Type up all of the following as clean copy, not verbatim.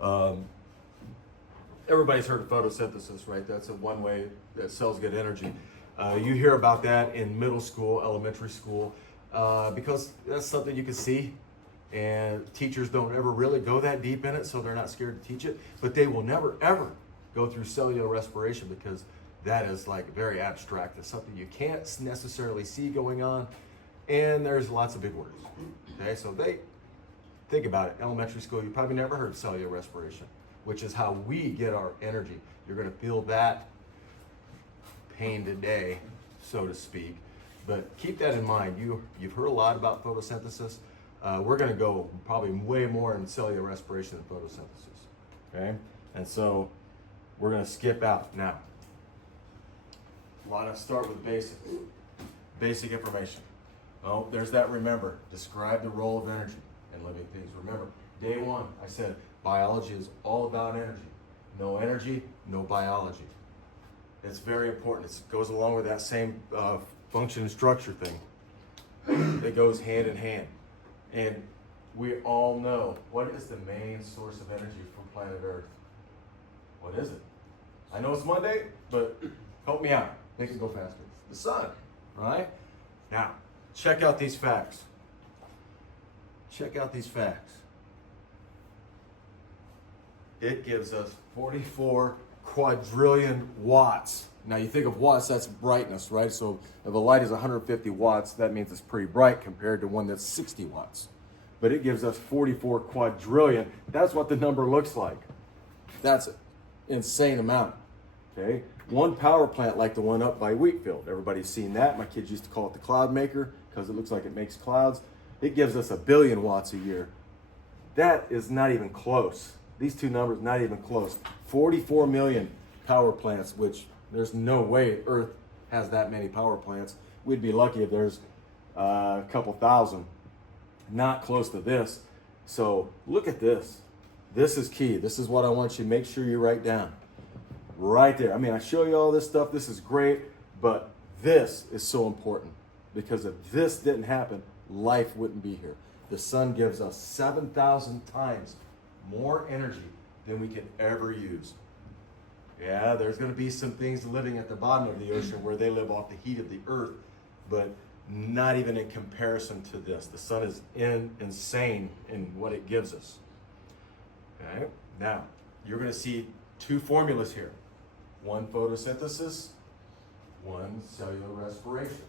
Um, Everybody's heard of photosynthesis, right? That's one way that cells get energy. You hear about that in middle school, elementary school, because that's something you can see, and teachers don't ever really go that deep in it, so they're not scared to teach it. But they will never, ever go through cellular respiration because that is like very abstract. It's something you can't necessarily see going on, and there's lots of big words. Okay, so think about it. Elementary school, you probably never heard of cellular respiration, which is how we get our energy. You're going to feel that pain today, so to speak. But keep that in mind. You've heard a lot about photosynthesis. We're going to go probably way more in cellular respiration than photosynthesis. Okay? And so we're going to skip out now. Start with basics. Basic information. Oh, there's that remember. Describe the role of energy in living things. Remember, day one, I said biology is all about energy. No energy, no biology. It's very important. It goes along with that same function and structure thing. It goes hand in hand. And we all know, what is the main source of energy for planet Earth? What is it? I know it's Monday, but help me out. Make it go faster. The sun, right? Now, check out these facts. Check out these facts. It gives us 44 quadrillion watts. Now you think of watts, that's brightness, right? So if a light is 150 watts, that means it's pretty bright compared to one that's 60 watts. But it gives us 44 quadrillion. That's what the number looks like. That's an insane amount, okay? One power plant like the one up by Wheatfield. Everybody's seen that. My kids used to call it the cloud maker because it looks like it makes clouds. It gives us 1 billion watts a year. That is not even close. These two numbers, not even close. 44 million power plants, which there's no way Earth has that many power plants. We'd be lucky if there's a couple thousand. Not close to this. So look at this. This is key. This is what I want you to make sure you write down. Right there. I mean, I show you all this stuff. This is great. But this is so important. Because if this didn't happen, life wouldn't be here. The sun gives us 7,000 times more energy than we can ever use. Yeah, there's going to be some things living at the bottom of the ocean where they live off the heat of the earth, but not even in comparison to this. The sun is insane in what it gives us. Okay, now you're going to see two formulas here. One photosynthesis, one cellular respiration.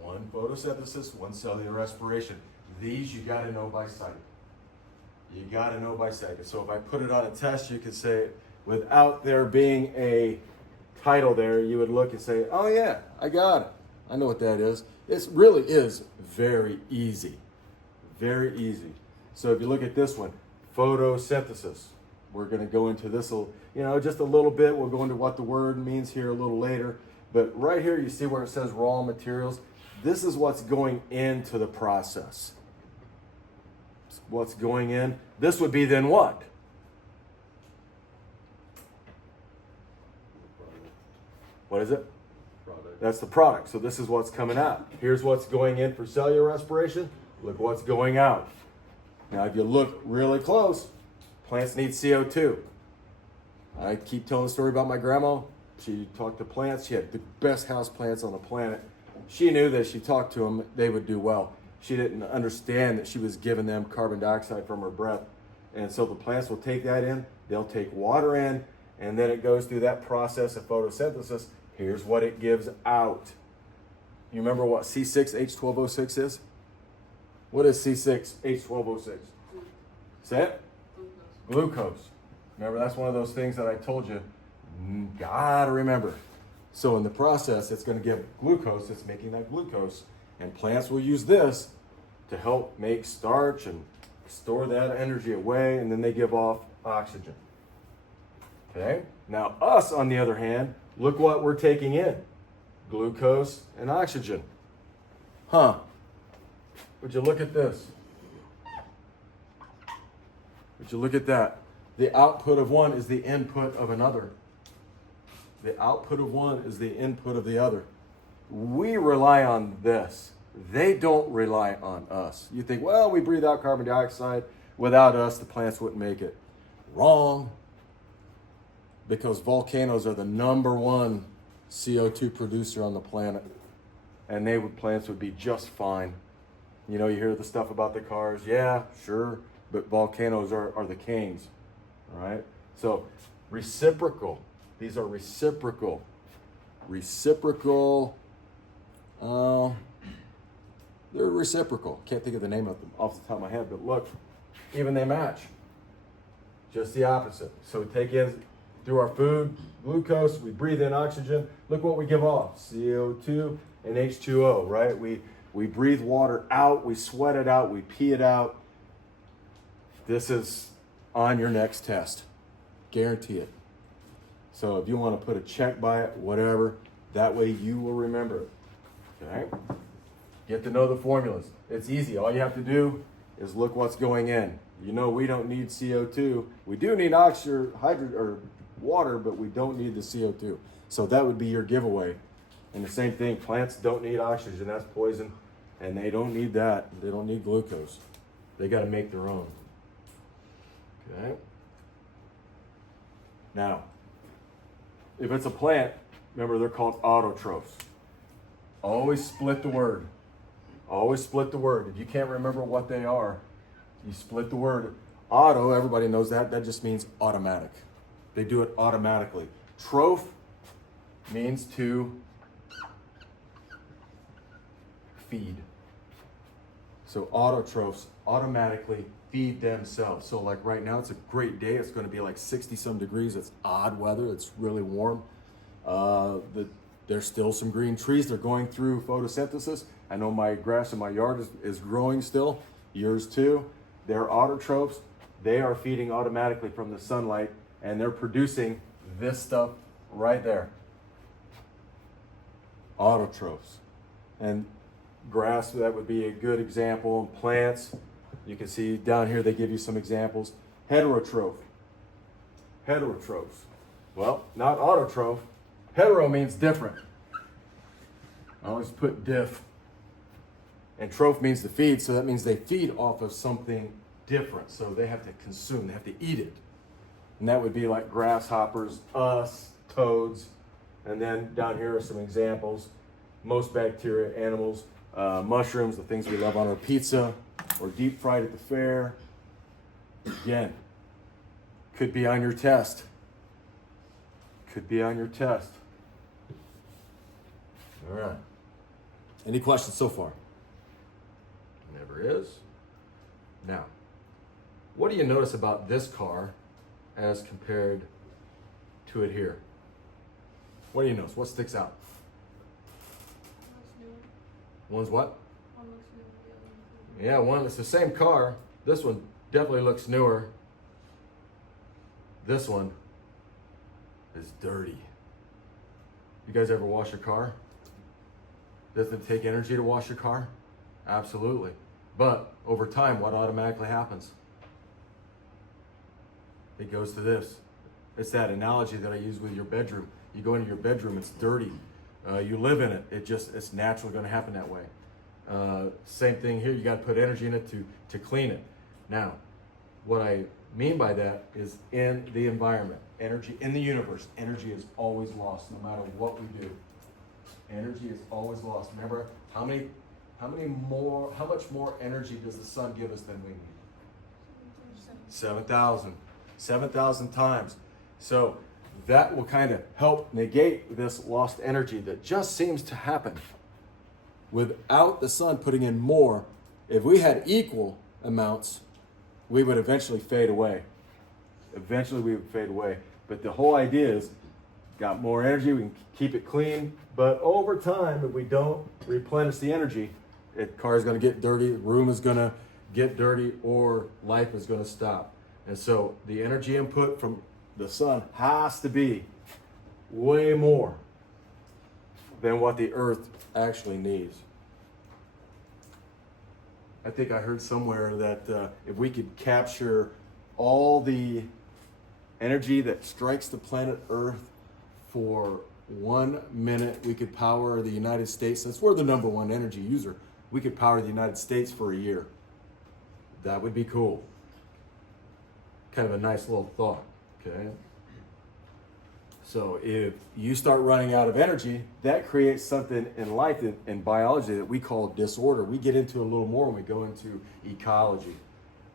One photosynthesis, one cellular respiration. These you got to know by sight. You got to know by sight. So if I put it on a test, you could say, without there being a title there, you would look and say, oh yeah, I got it. I know what that is. It really is very easy. Very easy. So if you look at this one, photosynthesis. We're going to go into this, just a little bit. We'll go into what the word means here a little later. But right here, you see where it says raw materials. This is what's going into the process. What's going in. This would be then what? What is it? Product. That's the product. So this is what's coming out. Here's what's going in for cellular respiration. Look what's going out. Now if you look really close, plants need CO2. I keep telling the story about my grandma. She talked to plants. She had the best house plants on the planet. She knew that if she talked to them, they would do well. She didn't understand that she was giving them carbon dioxide from her breath. And so the plants will take that in, they'll take water in, and then it goes through that process of photosynthesis. Here's what it gives out. You remember what C6H12O6 is? What is C6H12O6? Say it? Glucose. Remember, that's one of those things that I told you, gotta remember. So in the process, it's going to give glucose. It's making that glucose. And plants will use this to help make starch and store that energy away, and then they give off oxygen. Okay? Now us, on the other hand, look what we're taking in. Glucose and oxygen. Would you look at this? Would you look at that? The output of one is the input of another. The output of one is the input of the other. We rely on this. They don't rely on us. You think, well, we breathe out carbon dioxide. Without us, the plants wouldn't make it. Wrong. Because volcanoes are the #1 CO2 producer on the planet. And plants would be just fine. You know, you hear the stuff about the cars. Yeah, sure. But volcanoes are the kings. All right? So, reciprocal. These are reciprocal. Reciprocal. They're reciprocal. Can't think of the name of them off the top of my head, but look, even they match. Just the opposite. So we take in through our food, glucose, we breathe in oxygen. Look what we give off, CO2 and H2O, right? We breathe water out, we sweat it out, we pee it out. This is on your next test. Guarantee it. So if you want to put a check by it, whatever, that way you will remember it. Okay? Get to know the formulas. It's easy. All you have to do is look what's going in. You know we don't need CO2. We do need oxygen, hydrogen, or water, but we don't need the CO2. So that would be your giveaway. And the same thing, plants don't need oxygen. That's poison. And they don't need that. They don't need glucose. They got to make their own. Okay? Now, if it's a plant, remember they're called autotrophs. Always split the word. Always split the word. If you can't remember what they are, you split the word. Auto, everybody knows that. That just means automatic. They do it automatically. Troph means to feed. So autotrophs automatically feed themselves. So like right now, it's a great day. It's going to be like 60 some degrees. It's odd weather. It's really warm. There's still some green trees. They're going through photosynthesis. I know my grass in my yard is growing still. Yours too. They're autotrophs. They are feeding automatically from the sunlight, and they're producing this stuff right there. Autotrophs. And grass, that would be a good example. And plants, you can see down here they give you some examples. Heterotroph. Heterotrophs. Well, not autotroph. Hetero means different. I always put diff. And troph means to feed, so that means they feed off of something different. So they have to consume, they have to eat it. And that would be like grasshoppers, us, toads. And then down here are some examples. Most bacteria, animals, mushrooms, the things we love on our pizza or deep fried at the fair. Again, could be on your test. Could be on your test. All right. Any questions so far? Never is. Now, what do you notice about this car as compared to it here? What do you notice? What sticks out? One's what? One looks newer. Yeah, it's the same car. This one definitely looks newer. This one is dirty. You guys ever wash your car? Doesn't it take energy to wash your car? Absolutely. But over time, what automatically happens? It goes to this. It's that analogy that I use with your bedroom. You go into your bedroom, it's dirty. You live in it. It's naturally going to happen that way. Same thing here. You got to put energy in it to clean it. Now, what I mean by that is in the environment, energy in the universe. Energy is always lost, no matter what we do. Energy is always lost. Remember, how much more energy does the sun give us than we need? 7,000. 7,000 times. So that will kind of help negate this lost energy that just seems to happen. Without the sun putting in more, if we had equal amounts, we would eventually fade away. Eventually we would fade away. But the whole idea is, got more energy, we can keep it clean, but over time, if we don't replenish the energy, the car is going to get dirty, the room is going to get dirty, or life is going to stop. And so the energy input from the sun has to be way more than what the earth actually needs. I think I heard somewhere that if we could capture all the energy that strikes the planet Earth for 1 minute, we could power the United States. Since we're the #1 energy user, we could power the United States for a year. That would be cool. kind of a nice little thought, okay? So if you start running out of energy, that creates something in life, in biology, that we call disorder. We get into a little more when we go into ecology.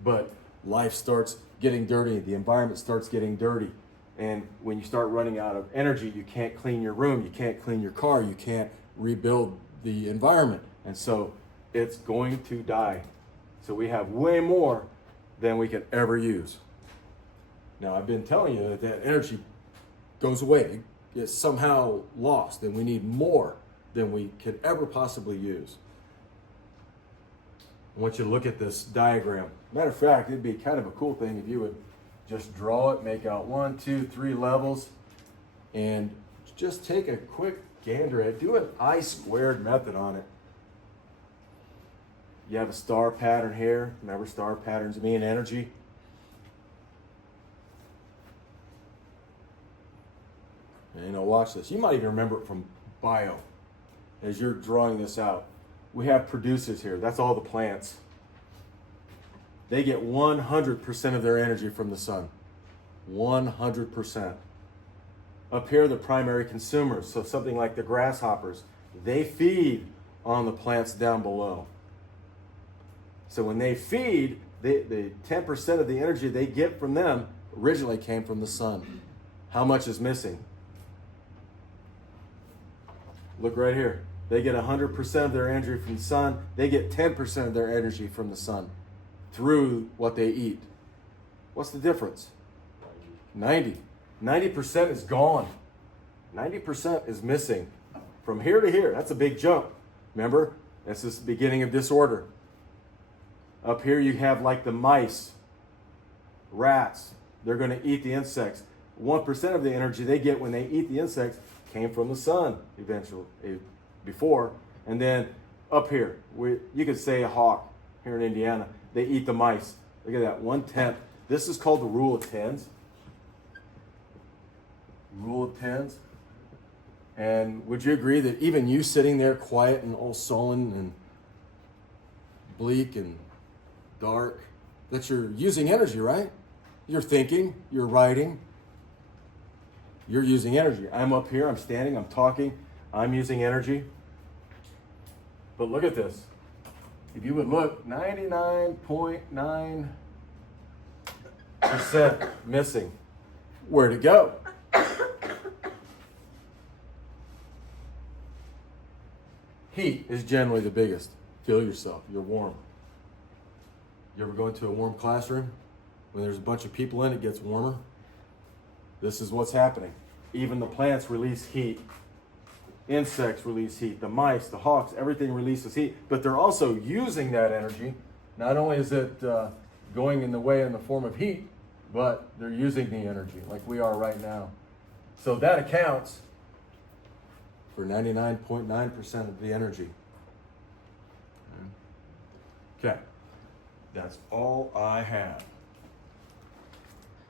But life starts getting dirty, the environment starts getting dirty. And when you start running out of energy, you can't clean your room, you can't clean your car, you can't rebuild the environment. And so it's going to die. So we have way more than we can ever use. Now, I've been telling you that energy goes away. It's somehow lost, and we need more than we could ever possibly use. I want you to look at this diagram. Matter of fact, it'd be kind of a cool thing if you would just draw it, make out 1, 2, 3 levels, and just take a quick gander at it. Do an I-squared method on it. You have a star pattern here. Remember, star patterns mean energy. And watch this. You might even remember it from bio as you're drawing this out. We have producers here. That's all the plants. They get 100% of their energy from the sun. 100%. Up here, the primary consumers. So something like the grasshoppers, they feed on the plants down below. So when they feed, the 10% of the energy they get from them originally came from the sun. How much is missing? Look right here. They get 100% of their energy from the sun. They get 10% of their energy from the sun through what they eat. What's the difference? 90. 90% is gone. 90% is missing. From here to here, that's a big jump. Remember, that's just the beginning of disorder. Up here you have like the mice, rats. They're going to eat the insects. 1% of the energy they get when they eat the insects came from the sun eventually, before. And then up here, you could say a hawk here in Indiana, they eat the mice. Look at that, 1/10. This is called the rule of tens. Rule of tens. And would you agree that even you sitting there quiet and all sullen and bleak and dark, that you're using energy, right? You're thinking, you're writing, you're using energy. I'm up here, I'm standing, I'm talking, I'm using energy. But look at this. If you would look, 99.9% missing. Where'd it go? Heat is generally the biggest. Feel yourself, you're warm. You ever go into a warm classroom? When there's a bunch of people in it, gets warmer. This is what's happening. Even the plants release heat. Insects release heat. The mice, the hawks, everything releases heat. But they're also using that energy. Not only is it going in the form of heat, but they're using the energy like we are right now. So that accounts for 99.9% of the energy. Okay. That's all I have.